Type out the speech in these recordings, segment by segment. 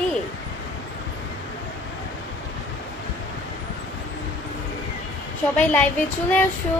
কি? সবাই লাইভে চলে আসো।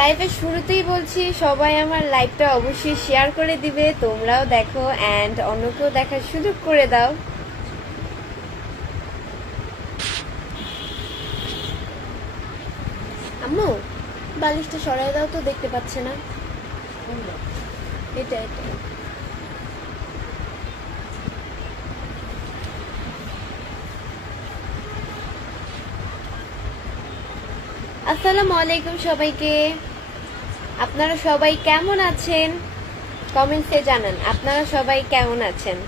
লাইভের শুরুতেই বলছি সবাই আমার লাইভটা অবশ্যই শেয়ার করে দিবে, তোমরাও দেখো অ্যান্ড অন্যকেও দেখার সুযোগ করে দাও। আম্মু বালিশটা সরাই দাও তো, দেখতে পাচ্ছে না। এটা এটা আসসালামু আলাইকুম সবাইকে। আপনারা সবাই কেমন আছেন? কমেন্টসে জানান আপনারা সবাই কেমন আছেন।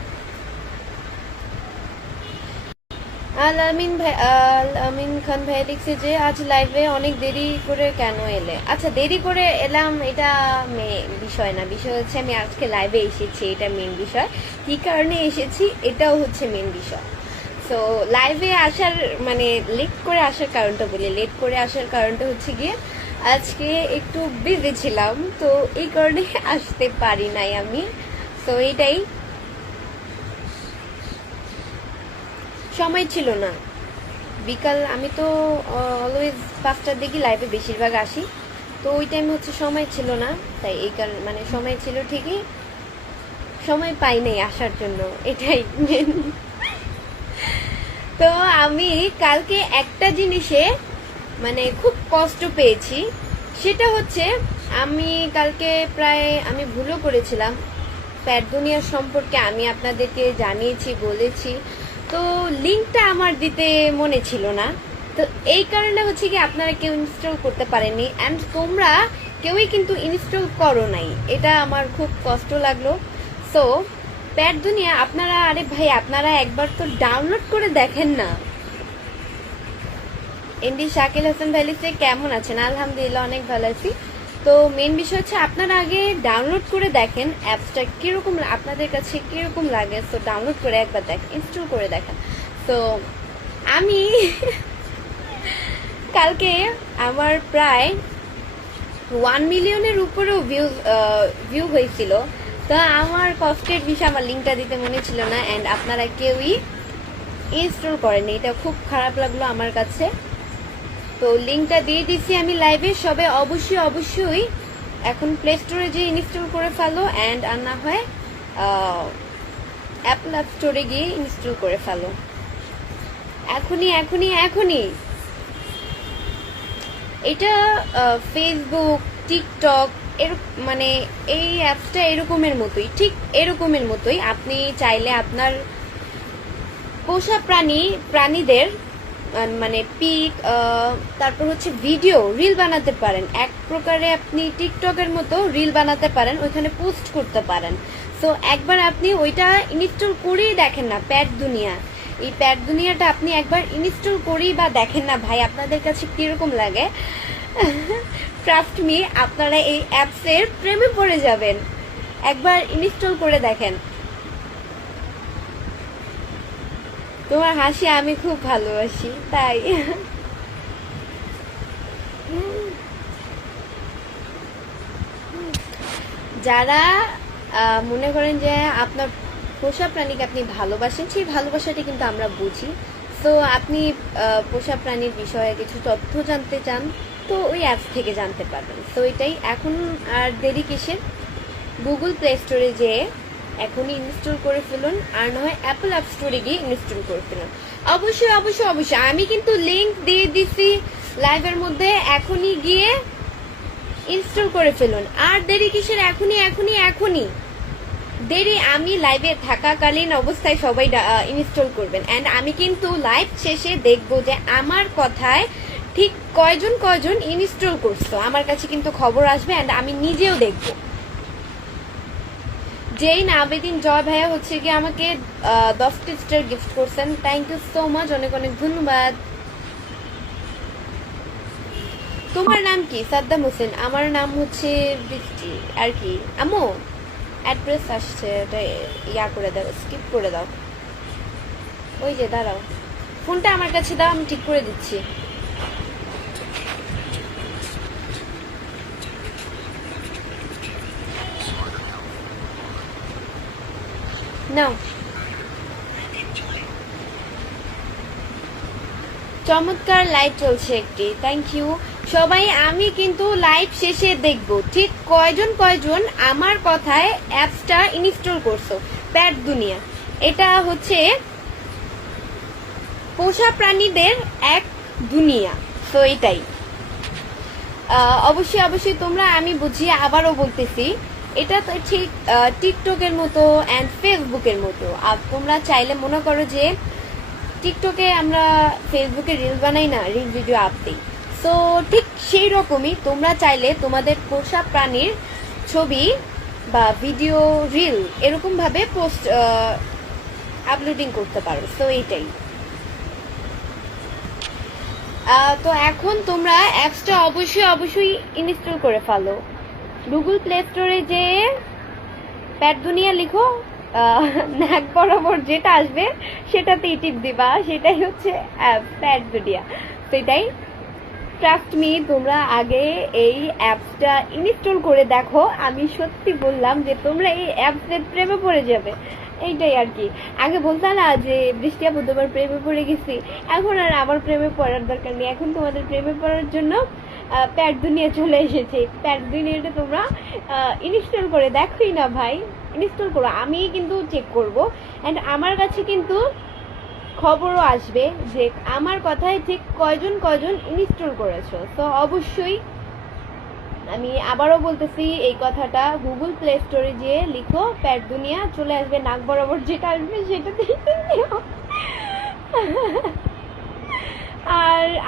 আমিন খান ভাই লিখছে যে আজ লাইভে অনেক দেরি করে কেন এলে? আচ্ছা, দেরি করে এলাম এটা বিষয় না, বিষয় হচ্ছে আমি আজকে লাইভে এসেছি, এটা মেন বিষয়। কি কারণে এসেছি এটাও হচ্ছে মেন বিষয়। সো লাইভে আসার মানে লেট করে আসার কারণটা বলি, লেট করে আসার কারণটা হচ্ছে গিয়ে আজকে একটু বিজি ছিলাম, তো এই কারণে আসতে পারি নাই আমি। তো এটাই, সময় ছিল না। বিকাল আমি তো অলওয়েজ 5টার দিকে লাইভে বেশিরভাগ আসি, তো ওই টাইম হচ্ছে সময় ছিল না, তাই এই কারণে মানে সময় ছিল ঠিকই, সময় পাই নাই আসার জন্য, এটাই মেন। তো আমি কালকে একটা জিনিসে মানে খুব কষ্ট পেয়েছি, সেটা হচ্ছে আমি কালকে প্রায় আমি ভুলও করেছিলাম। প্যাট দুনিয়ার সম্পর্কে আমি আপনাদেরকে জানিয়েছি, বলেছি, তো লিঙ্কটা আমার দিতে মনে ছিল না। তো এই কারণে হচ্ছে কি আপনারা কেউ ইনস্টল করতে পারেননি, অ্যান্ড তোমরা কেউই কিন্তু ইনস্টল করো নাই, এটা আমার খুব কষ্ট লাগলো। সো প্যাট দুনিয়া আপনারা, আরে ভাই আপনারা একবার তো ডাউনলোড করে দেখেন না। এমডি শাকিল হাসান ভাই লিখছে কেমন আছেন? আলহামদুলিল্লাহ অনেক ভালো আছি। তো মেন বিষয় হচ্ছে আপনারা আগে ডাউনলোড করে দেখেন অ্যাপসটা কিরকম আপনাদের কাছে কিরকম লাগে। তো ডাউনলোড করে একবার দেখেন, ইনস্টল করে দেখেন। তো আমি কালকে আমার প্রায় 1 মিলিয়নের উপরেও ভিউ হয়েছিল। তো আমার কষ্টের বিষয় আমার লিঙ্কটা দিতে মনে ছিল না, অ্যান্ড আপনারা কেউই ইনস্টল করেনি, এটা খুব খারাপ লাগলো আমার কাছে। তো লিঙ্কটা দিয়ে দিচ্ছি আমি লাইভে, সবে অবশ্যই অবশ্যই এখন প্লে স্টোরে গিয়ে ইনস্টল করে ফেলো, অ্যান্ড আর না হয় অ্যাপল অ্যাপ স্টোরে গিয়ে ইনস্টল করে ফেলো এখনই এখনই এখনই। এটা ফেসবুক, টিকটক মানে এই অ্যাপসটা এরকমের মতোই, ঠিক এরকমের মতোই। আপনি চাইলে আপনার পোষা প্রাণীদের মানে পিক, তারপর হচ্ছে ভিডিও, রিল বানাতে পারেন। এক প্রকারে আপনি টিকটকের মতো রিল বানাতে পারেন, ওইখানে পোস্ট করতে পারেন। সো একবার আপনি ওইটা ইনস্টল করেই দেখেন না, প্যাট দুনিয়া, এই প্যাট দুনিয়াটা আপনি একবার ইনস্টল করেই বা দেখেন না ভাই, আপনাদের কাছে কিরকম লাগে। ট্রাস্ট মি, আপনারা এই অ্যাপসের প্রেমে পড়ে যাবেন, একবার ইনস্টল করে দেখেন। তোমার হাসি আমি খুব ভালোবাসি, তাই যারা মনে করেন যে আপনার পোষা প্রাণীকে আপনি ভালোবাসেন, সেই ভালোবাসাটা কিন্তু আমরা বুঝি। তো আপনি পোষা প্রাণীর বিষয়ে কিছু তথ্য জানতে চান, তো ওই অ্যাপস থেকে জানতে পারবেন। তো এটাই, এখন আর দেরি কিসের, গুগল প্লে স্টোরে যেয়ে এখনই ইনস্টল করে ফেলুন, আর না হয় অ্যাপল অ্যাপ স্টোরে গিয়ে ইনস্টল করে ফেলুন। অবশ্যই অবশ্যই অবশ্যই আমি কিন্তু লিঙ্ক দিয়ে দিছি লাইভের মধ্যে, এখনই গিয়ে ইনস্টল করে ফেলুন। আর দেরি কিসের, এখনই এখনই এখনই দেরি আমি লাইভে থাকাকালীন অবস্থায় সবাই ইনস্টল করবেন, অ্যান্ড আমি কিন্তু লাইভ শেষে দেখবো যে আমার কথায় ঠিক কয়জন ইনস্টল করছো, আমার কাছে কিন্তু খবর আসবে, অ্যান্ড আমি নিজেও দেখবো। জেইন আবেদিন জয় ভাইয়া হচ্ছে কি আমাকে 10টি স্টার গিফট করছেন, থ্যাংক ইউ সো মাচ, অনেক অনেক ধন্যবাদ। তো তোমার নাম কি? সাদ্দাম হোসেন। আমার নাম হচ্ছে বৃষ্টি আর কি। আম্মু অ্যাড্রেস আসছে, এটা ইয়া করে দাও, স্কিপ করে দাও। ওই যে দাঁড়াও, ফোনটা আমার কাছে দাও, আমি ঠিক করে দিচ্ছি। নাও। চমৎকার লাইভ চলছে একটি, থ্যাংক ইউ সবাই। আমি কিন্তু লাইভ শেষে দেখব ঠিক কয়জন কয়জন আমার কথায় অ্যাপসটা ইনস্টল করছো। প্যাট দুনিয়া, এটা হচ্ছে পোষা প্রাণীদের এক দুনিয়া। তো এটাই অবশ্যই অবশ্যই তোমরা, আমি বুঝি আবারও বলতেছি, এটা তো ঠিক টিকটকের মতো অ্যান্ড ফেসবুকের মতো। আর তোমরা চাইলে মনে করো যে টিকটকে আমরা ফেসবুকে রিল বানাই না, রিল ভিডিও আপ দিই, সো ঠিক সেই রকমই তোমরা চাইলে তোমাদের পোষা প্রাণীর ছবি বা ভিডিও রিল এরকম ভাবে পোস্ট আপলোডিং করতে পারো। সো এইটাই। তো এখন তোমরা অ্যাপসটা অবশ্যই অবশ্যই ইনস্টল করে ফেলো। গুগল প্লে স্টোরে যে প্যাট দুনিয়া লিখো, নাক বরাবর যেটা আসবে সেটাতেই টিপ দিবা, সেটাই হচ্ছে প্যাট দুনিয়া। সেটাই, ট্রাস্ট মি, তোমরা আগে এই অ্যাপসটা ইনস্টল করে দেখো। আমি সত্যি বললাম যে তোমরা এই অ্যাপসের প্রেমে পড়ে যাবে। এইটাই আর কি। আগে বলতা না যে বৃষ্টি আপু তোমার প্রেমে পড়ে গেছি, এখন আর আমার প্রেমে পড়ার দরকার নেই, এখন তোমাদের প্রেমে পড়ার জন্য প্যাট দুনিয়া চলে এসেছে। প্যাট দুনিয়াটা তোমরা ইনস্টল করে দেখোই না ভাই, ইনস্টল করো। আমি কিন্তু চেক করব, অ্যান্ড আমার কাছে কিন্তু খবরও আসবে যে আমার কথায় ঠিক কয়জন কয়জন ইনস্টল করেছো। তো অবশ্যই আমি আবারও বলতেছি এই কথাটা, গুগল প্লে স্টোরে গিয়ে লিখো প্যাট দুনিয়া, চলে আসবে, নাক বরাবর যেটা আসবে সেটাতেই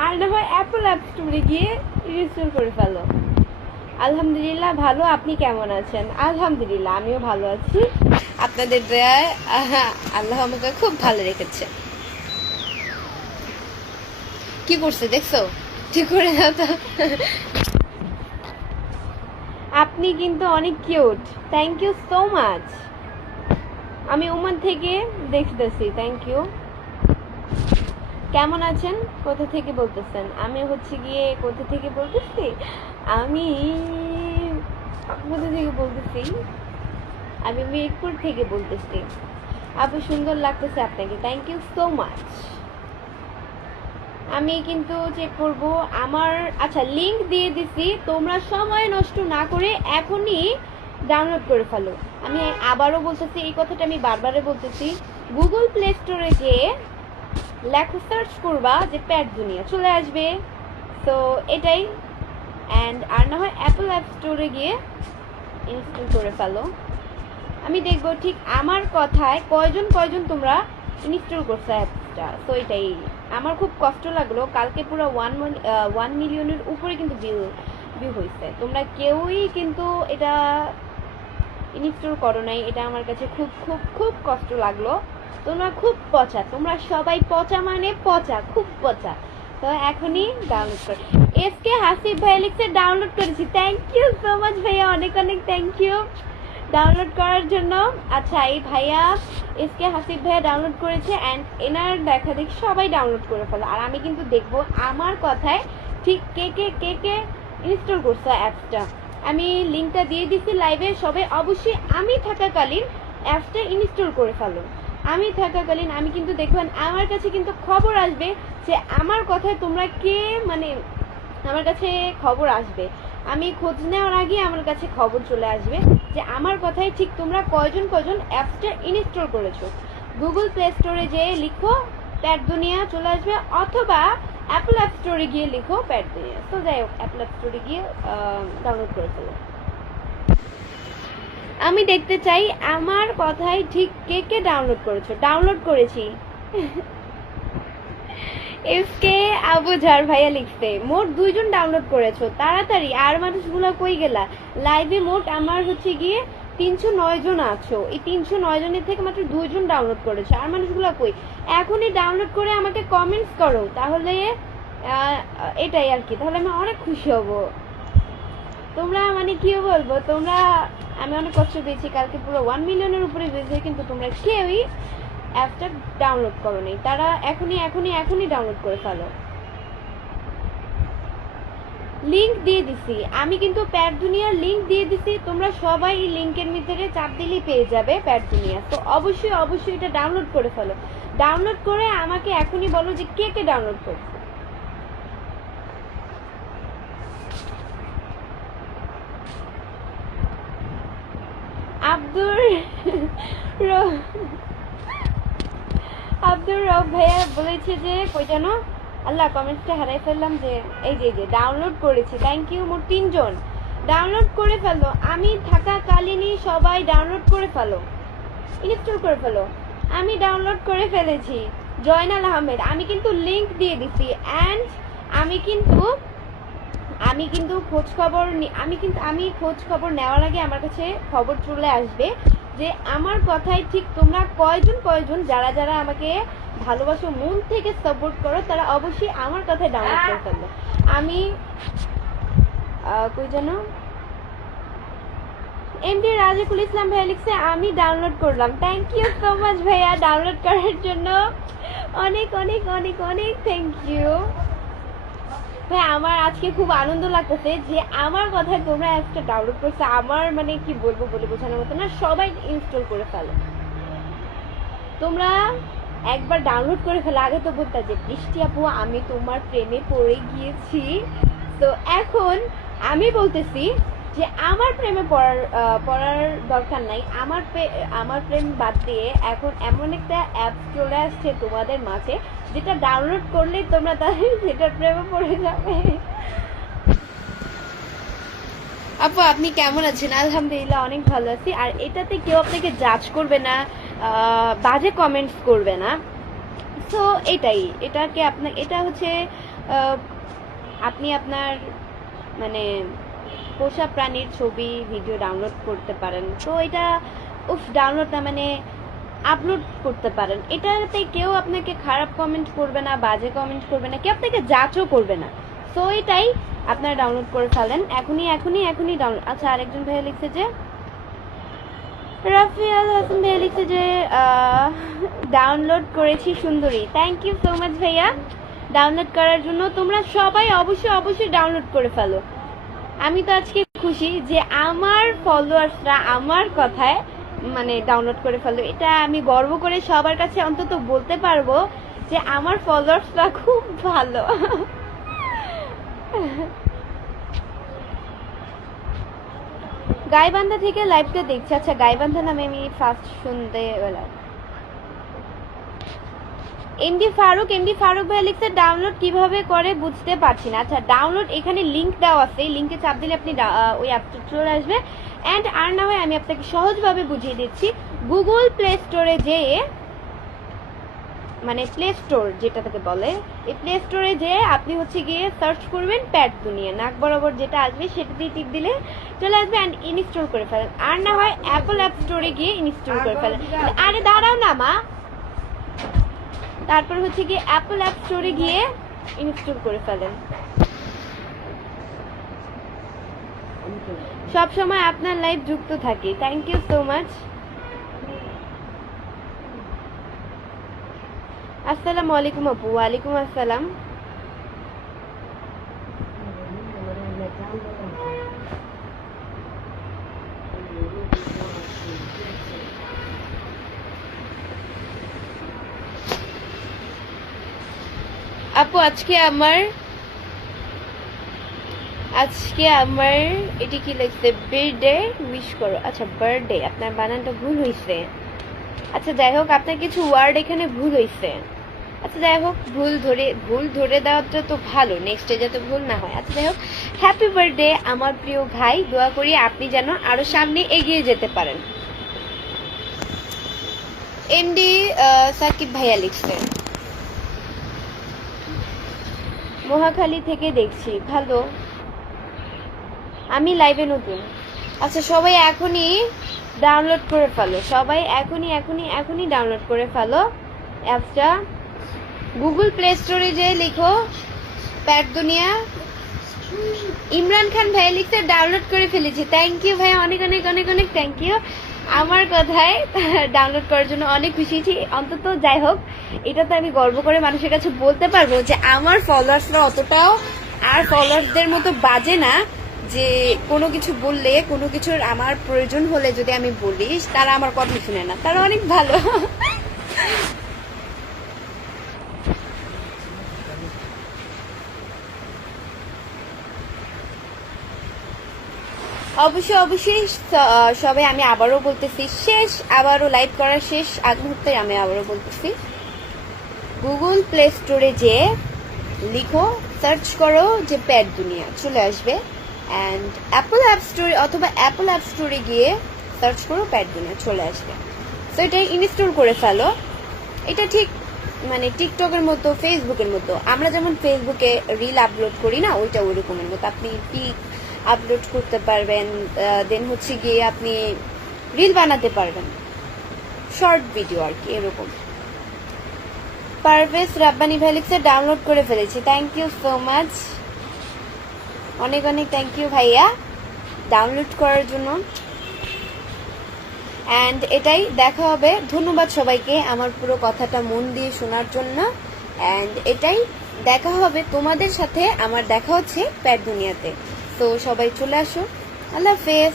আর না হয় অ্যাপল অ্যাপ স্টোরে গিয়ে ইনস্টল করে ফেলো। আলহামদুলিল্লাহ ভালো, আপনি কেমন আছেন? আলহামদুলিল্লাহ আমিও ভালো আছি, আপনাদের দয়ায় আল্লাহ আমাকে খুব ভালো রেখেছে। কি করছে দেখছো? ঠিক করে দাও তো। আপনি কিন্তু অনেক cute, thank you so much. আমি ওমান থেকে দেখতেছি, থ্যাংক ইউ। কেমন আছেন? কোথা থেকে বলতেছেন? আমি হচ্ছে গিয়ে কোথা থেকে বলতেছি, আমি কোথা থেকে বলতেছি, আমি মিরপুর থেকে বলতেছি। আপু সুন্দর লাগতেছে আপনাকে, থ্যাংক ইউ সো মাচ। আমি কিন্তু চেক করব আমার, আচ্ছা লিংক দিয়ে দিছি, তোমরা সময় নষ্ট না করে এখনই ডাউনলোড করে ফেলো। আমি আবারও বলতেছি, এই কথাটা আমি বারবারে বলতেছি, গুগল প্লে স্টোরে গিয়ে লেখো, সার্চ করবা যে প্যাট দুনিয়া, চলে আসবে। তো এটাই, অ্যান্ড আর না হয় অ্যাপল অ্যাপ স্টোরে গিয়ে ইনস্টল করে ফেলো। আমি দেখবো ঠিক আমার কথায় কয়জন কয়জন তোমরা ইনস্টল করছো অ্যাপসটা। তো এটাই আমার খুব কষ্ট লাগলো, কালকে পুরো 1 মিলিয়নের উপরে কিন্তু ভিউ হয়েছে, তোমরা কেউই কিন্তু এটা ইনস্টল করো নাই। এটা আমার কাছে খুব খুব খুব কষ্ট লাগলো। তোমরা খুব পচা, তোমরা সবাই পচা, মানে পচা, খুব পচা। তো এখনই ডাউনলোড করে এসকে হাসিব ভাইয়া লিখছে ডাউনলোড করেছি, থ্যাংক ইউ সো মাচ ভাইয়া, অনেক অনেক থ্যাংক ইউ ডাউনলোড করার জন্য। আচ্ছা এই ভাইয়া এসকে হাসিব ভাইয়া ডাউনলোড করেছে, অ্যান্ড এনার দেখা দেখি সবাই ডাউনলোড করে ফেলো। আর আমি কিন্তু দেখবো আমার কথায় ঠিক কে কে কে কে ইনস্টল করছে অ্যাপসটা। আমি লিঙ্কটা দিয়ে দিচ্ছি লাইভে, সবাই অবশ্যই আমি থাকাকালীন অ্যাপসটা ইনস্টল করে ফেলো। আমি থাকাকালীন আমি কিন্তু দেখবেন আমার কাছে কিন্তু খবর আসবে যে আমার কথায় তোমরা কে, মানে আমার কাছে খবর আসবে, আমি খোঁজ নেওয়ার আগে আমার কাছে খবর চলে আসবে যে আমার কথায় ঠিক তোমরা কয়জন কয়জন অ্যাপসটা ইনস্টল করেছো। গুগল প্লে স্টোরে যেয়ে লিখো প্যাট দুনিয়া, চলে আসবে, অথবা অ্যাপল অ্যাপ স্টোরে গিয়ে লিখো প্যাট দুনিয়া। তো যাই হোক, অ্যাপল অ্যাপ স্টোরে গিয়ে ডাউনলোড করে ফেলো। আমি দেখতে চাই আমার কথায় ঠিক কে কে ডাউনলোড করেছো। ডাউনলোড করেছি এসকে আবুজার ভাইয়া লিখছে মোট 2 জন ডাউনলোড করেছো, তাড়াতাড়ি। আর মানুষগুলো কই গেলা? লাইভে মোট আমার হচ্ছে গিয়ে 309 জন আছো, এই 309 জনের থেকে মাত্র 2 জন ডাউনলোড করেছো, আর মানুষগুলো কই? এখনই ডাউনলোড করে আমাকে কমেন্টস করো, তাহলে এটাই আর কি, তাহলে আমি অনেক খুশি হব। তোমরা মানে কি বলবো, তোমরা আমি অনেক কষ্ট পেয়েছি, কালকে পুরো 1 মিলিয়নের উপরে বেজে, কিন্তু তোমরা কেউই অ্যাপটা ডাউনলোড করো নি। তারা এখনই ডাউনলোড করে ফেলো। লিংক দিয়ে দিছি আমি, কিন্তু প্যাড দুনিয়ার লিংক দিয়ে দিছি, তোমরা সবাই লিংকের ভিতরে চাপ দিলেই পেয়ে যাবে প্যাড দুনিয়া। তো অবশ্যই এটা ডাউনলোড করে ফেলো। ডাউনলোড করে আমাকে এখনই বলো যে কে কে ডাউনলোড করছো। আব্দুর রব ভাইয়া বলেছে যে কই যেন, আল্লাহ কমেন্টসটা হারাই ফেললাম, যে এই যে ডাউনলোড করেছে। থ্যাংক ইউ, মোট 3 জন ডাউনলোড করে ফেলো। আমি থাকাকালীনই সবাই ডাউনলোড করে ফেলো, ইনস্টল করে ফেলো। আমি ডাউনলোড করে ফেলেছি। জয়নাল আহমেদ, আমি কিন্তু লিংক দিয়ে দিছি। অ্যান্ড আমি কিন্তু খোঁজ খবর নেওয়ার আগে আমার কাছে খবর চলে আসবে যে আমার কথায় ঠিক তোমরা কয়জন যারা আমাকে ভালোবাসো, মন থেকে সাপোর্ট করো, তারা অবশ্যই আমার কথায় ডাউনলোড করে ফেলবে। আমি কই যেন এমডি রাজিকুল ইসলাম ভাইয়া লিখছে আমি ডাউনলোড করলাম। থ্যাংক ইউ সো মাচ ভাইয়া, ডাউনলোড করার জন্য অনেক অনেক অনেক অনেক থ্যাংক ইউ ভাই। আমার আজকে খুব আনন্দ লাগতেছে যে আমার কথায় তোমরা অ্যাপটা ডাউনলোড করছো। আমার মানে কি বলবো বলে বোঝানোর মতো না, সবাই ইনস্টল করে ফেলো। তোমরা একবার ডাউনলোড করে ফেলো। আগে তো বলতা যে বৃষ্টি আপু আমি তোমার প্রেমে পড়ে গিয়েছি, তো এখন আমি বলতেছি যে আমার প্রেমে পড়ার দরকার নাই। আমার প্রেম বাদ দিয়ে এখন এমন একটা অ্যাপ চলে আসছে তোমাদের মাঝে, যেটা ডাউনলোড করলেই তোমরা তাদের সেটার প্রেমে পড়ে যাবে। আপু আপনি কেমন আছেন? আলহামদুলিল্লাহ অনেক ভালো আছি। আর এটাতে কেউ আপনাকে জাজ করবে না, বাজে কমেন্টস করবে না। সো এটা হচ্ছে আপনি আপনার মানে পোষা প্রাণীর ছবি ভিডিও ডাউনলোড করতে পারেন। তো এটা ডাউনলোড না মানে আপলোড করতে পারেন। এটাতে কেউ আপনাকে খারাপ কমেন্ট করবে না, বাজে কমেন্ট করবে না, কেউ আপনাকে জাজও করবে না। সো এটাই আপনারা ডাউনলোড করে ফেলেন এখনই ডাউনলোড। আচ্ছা, আরেকজন ভাইয়া লিখছে যে রাফিয়াল হাসান ভাইয়া লিখছে যে ডাউনলোড করেছি সুন্দরী। থ্যাংক ইউ সো মাচ ভাইয়া ডাউনলোড করার জন্য। তোমরা সবাই অবশ্যই ডাউনলোড করে ফেলো। আমি তো আজকে খুশি যে আমার ফলোয়ার্সরা আমার কথায় মানে ডাউনলোড করে ফেলো। এটা আমি গর্ব করে সবার কাছে অন্তত বলতে পারবো যে আমার ফলোয়ার্সরা খুব ভালো। গাইবান্ধা থেকে লাইভটা দেখছি। আচ্ছা, গাইবান্ধা নামে আমি ফার্স্ট শুনতে পেলাম। এমডি ফারুক ভাই লিখছে ডাউনলোড কিভাবে করে বুঝতে পারছি না। আচ্ছা, ডাউনলোড এখানে লিংক দেওয়া আছে, লিংকে চাপ দিলে আপনি ওই অ্যাপটা চলে আসবে। অ্যান্ড আর না হয় আমি আপনাকে সহজভাবে বুঝিয়ে দিচ্ছি। গুগল প্লে স্টোরে যেয়ে, মানে প্লে স্টোর যেটা থেকে বলে, এই প্লে স্টোরে যেয়ে আপনি হচ্ছে গিয়ে সার্চ করবেন প্যাড দুনিয়া, নাক বরাবর যেটা আসবে সেটা দিয়ে টিপ দিলে চলে আসবে। অ্যান্ড ইনস্টল করে ফেলেন। আর না হয় অ্যাপল অ্যাপ স্টোরে গিয়ে ইনস্টল করে ফেলেন। আরে দাঁড়াও না মা, তারপর হচ্ছে গিয়ে অ্যাপল অ্যাপ স্টোরে গিয়ে ইনস্টল করে ফেলেন। সব সময় আপনার লাইভ যুক্ত থাকি। Thank you so much. আসসালামু আলাইকুম আপু। ওয়ালাইকুম আসসালাম। আপু আজকে আমার এটি কি লিখছে, বার্থডে উইশ করো। আচ্ছা, বার্থডে আপনার বানানটা ভুল হয়েছে। আচ্ছা যাই হোক, আপনার কিছু ওয়ার্ড এখানে ভুল হয়েছে। আচ্ছা যাই হোক, ভুল ধরে দেওয়াটা তো ভালো, নেক্সটে যাতে ভুল না হয়। আচ্ছা যাই হোক, হ্যাপি বার্থডে আমার প্রিয় ভাই। দোয়া করি আপনি যেন আরো সামনে এগিয়ে যেতে পারেন। এমডি সাকিব ভাইয়া লিখছে মহাখালী থেকে দেখছি। ভালো, আমি লাইভে নতুন। আচ্ছা, সবাই এখনই ডাউনলোড করে ফেলো, সবাই এখনই ডাউনলোড করে ফেলো অ্যাপসটা। গুগল প্লে স্টোরে যেয়ে লিখো প্যাট দুনিয়া ইমরান খান ভাই লিখতে ডাউনলোড করে ফেলেছি। থ্যাংক ইউ ভাই, অনেক অনেক অনেক অনেক থ্যাংক ইউ। আমার কথায় ডাউনলোড করার জন্য অনেক খুশি হয়েছি। অন্তত যাই হোক, এটা তো আমি গর্ব করে মানুষের কাছে বলতে পারবো যে আমার ফলোয়ার্সরা অতটাও আর ফলোয়ার্সদের মতো বাজে না যে কোনো কিছু বললে, কোনো কিছুর আমার প্রয়োজন হলে যদি আমি বলি তারা আমার কথা শুনে না, তারা অনেক ভালো। অবশ্যই অবশ্যই সবাই আমি আবারও বলতেছি, আবারও লাইভ করার শেষ আগ মুহূর্তে আমি আবারও বলতেছি, গুগল প্লে স্টোরে যে লিখো, সার্চ করো যে প্যাট দুনিয়া, চলে আসবে। অ্যান্ড অ্যাপল অ্যাপ স্টোরে অথবা অ্যাপল অ্যাপ স্টোরে গিয়ে সার্চ করো প্যাট দুনিয়া, চলে আসবে। তো এটা ইনস্টল করে ফেলো। এটা ঠিক মানে টিকটকের মতো, ফেসবুকের মতো। আমরা যেমন ফেসবুকে রিল আপলোড করি না, ওইটা ওই রকমের মতো। আপনি পিক আপলোড করতে পারবেন, দেন হচ্ছে গিয়ে আপনি রিল বানাতে পারবেন, শর্ট ভিডিও আর কি, এরকম। পারভেজ রাব্বানি ভ্যালিক্সে ডাউনলোড করে ফেলেছি। থ্যাংক ইউ সো মাচ, অনেক অনেক থ্যাংক ইউ ভাইয়া ডাউনলোড করার জন্য। অ্যান্ড এটাই, দেখা হবে। ধন্যবাদ সবাইকে আমার পুরো কথাটা মন দিয়ে শোনার জন্য। অ্যান্ড এটাই, দেখা হবে তোমাদের সাথে। আমার দেখা হচ্ছে প্যাট দুনিয়াতে। তো সবাই চলে আসো। আল্লাহ হাফেজ।